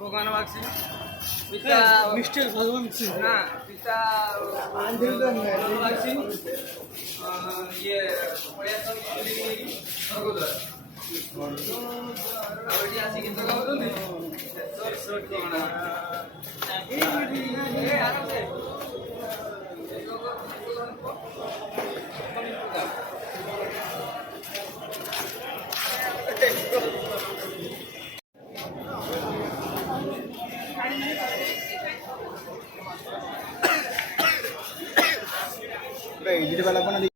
भगवान वाक्सिन पिता मिस्टर भगवान सिंह ना पिता वाक्सिन ये बढ़िया सब भगोदर आवड़ी आसी गीत गाउछन्ति शॉर्ट शॉर्ट कोन ए आराम से इधर वाला कौन